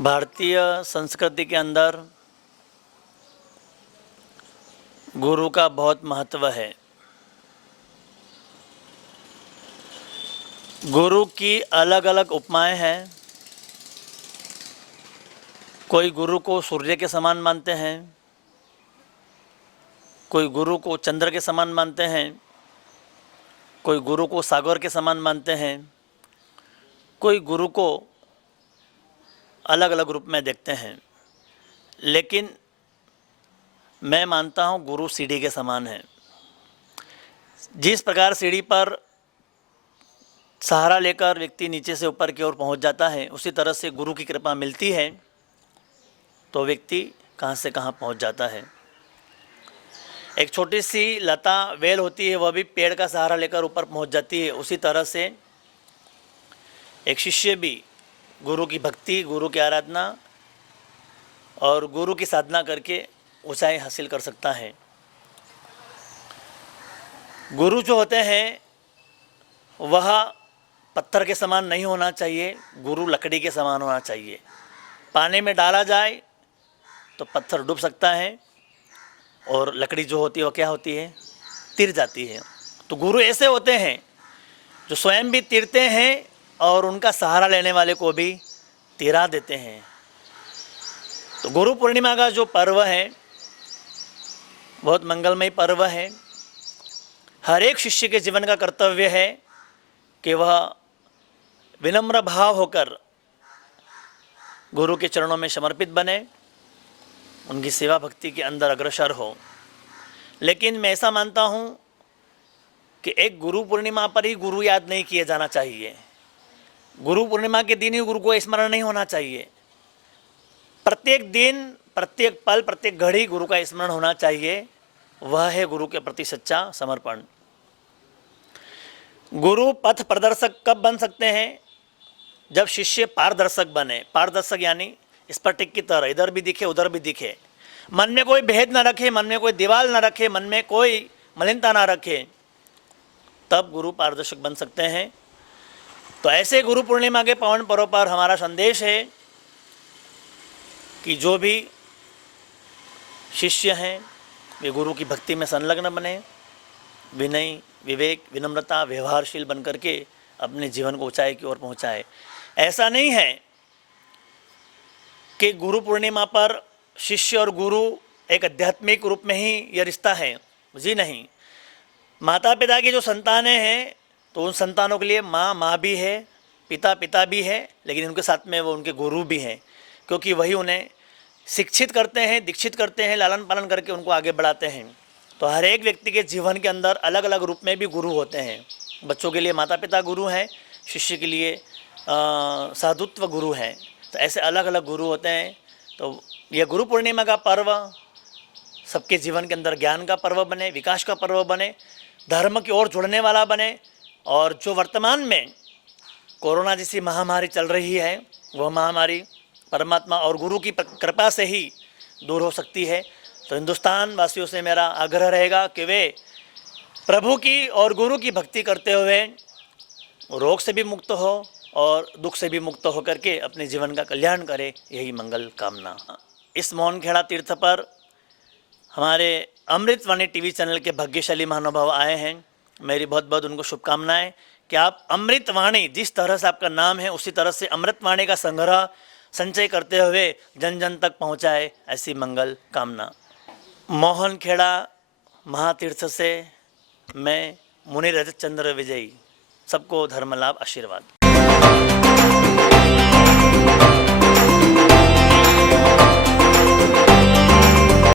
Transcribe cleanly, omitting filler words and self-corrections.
भारतीय संस्कृति के अंदर गुरु का बहुत महत्व है। गुरु की अलग अलग उपमाएं हैं। कोई गुरु को सूर्य के समान मानते हैं, कोई गुरु को चंद्र के समान मानते हैं, कोई गुरु को सागर के समान मानते हैं, कोई गुरु को अलग अलग रूप में देखते हैं। लेकिन मैं मानता हूँ गुरु सीढ़ी के समान है। जिस प्रकार सीढ़ी पर सहारा लेकर व्यक्ति नीचे से ऊपर की ओर पहुँच जाता है, उसी तरह से गुरु की कृपा मिलती है तो व्यक्ति कहाँ से कहाँ पहुँच जाता है। एक छोटी सी लता वेल होती है, वह भी पेड़ का सहारा लेकर ऊपर पहुँच जाती है। उसी तरह से एक शिष्य भी गुरु की भक्ति, गुरु की आराधना और गुरु की साधना करके ऊंचाई हासिल कर सकता है। गुरु जो होते हैं वह पत्थर के समान नहीं होना चाहिए, गुरु लकड़ी के समान होना चाहिए। पानी में डाला जाए तो पत्थर डूब सकता है और लकड़ी जो होती है वह क्या होती है, तिर जाती है। तो गुरु ऐसे होते हैं जो स्वयं भी तिरते हैं और उनका सहारा लेने वाले को भी तिरा देते हैं। तो गुरु पूर्णिमा का जो पर्व है बहुत मंगलमय पर्व है। हर एक शिष्य के जीवन का कर्तव्य है कि वह विनम्र भाव होकर गुरु के चरणों में समर्पित बने, उनकी सेवा भक्ति के अंदर अग्रसर हो। लेकिन मैं ऐसा मानता हूँ कि एक गुरु पूर्णिमा पर ही गुरु याद नहीं किया जाना चाहिए। गुरु पूर्णिमा के दिन ही गुरु को स्मरण नहीं होना चाहिए। प्रत्येक दिन, प्रत्येक पल, प्रत्येक घड़ी गुरु का स्मरण होना चाहिए। वह है गुरु के प्रति सच्चा समर्पण। गुरु पथ प्रदर्शक कब बन सकते हैं? जब शिष्य पारदर्शक बने। पारदर्शक यानी स्फटिक की तरह, इधर भी दिखे उधर भी दिखे, मन में कोई भेद न रखे, मन में कोई दीवार न रखे, मन में कोई मलिनता न रखे, तब गुरु पारदर्शक बन सकते हैं। तो ऐसे गुरु पूर्णिमा के पावन पर्व पर हमारा संदेश है कि जो भी शिष्य हैं वे गुरु की भक्ति में संलग्न बने, विनय, विवेक, विनम्रता, व्यवहारशील बन करके अपने जीवन को ऊंचाई की ओर पहुंचाए। ऐसा नहीं है कि गुरु पूर्णिमा पर शिष्य और गुरु एक आध्यात्मिक रूप में ही यह रिश्ता है। जी नहीं, माता पिता की जो संतानें हैं तो उन संतानों के लिए माँ भी है, पिता भी है, लेकिन उनके साथ में वो उनके गुरु भी हैं, क्योंकि वही उन्हें शिक्षित करते हैं, दीक्षित करते हैं, लालन पालन करके उनको आगे बढ़ाते हैं। तो हर एक व्यक्ति के जीवन के अंदर अलग अलग रूप में भी गुरु होते हैं। बच्चों के लिए माता पिता गुरु हैं, शिष्य के लिए साधुत्व गुरु हैं। तो ऐसे अलग अलग गुरु होते हैं। तो यह गुरु पूर्णिमा का पर्व सबके जीवन के अंदर ज्ञान का पर्व बने, विकास का पर्व बने, धर्म की ओर जुड़ने वाला बने। और जो वर्तमान में कोरोना जैसी महामारी चल रही है, वह महामारी परमात्मा और गुरु की कृपा से ही दूर हो सकती है। तो हिंदुस्तान वासियों से मेरा आग्रह रहेगा कि वे प्रभु की और गुरु की भक्ति करते हुए रोग से भी मुक्त हो और दुख से भी मुक्त होकर के अपने जीवन का कल्याण करे, यही मंगल कामना। इस मोहनखेड़ा तीर्थ पर हमारे अमृतवाणी टीवी चैनल के भाग्यशाली महानुभाव आए हैं। मेरी बहुत बहुत उनको शुभकामनाएं कि आप अमृतवाणी, जिस तरह से आपका नाम है उसी तरह से अमृतवाणी का संग्रह संचय करते हुए जन जन तक पहुंचाए, ऐसी मंगल कामना। मोहनखेड़ा महातीर्थ से मैं मुनि रजत चंद्र विजयी, सबको धर्म लाभ आशीर्वाद।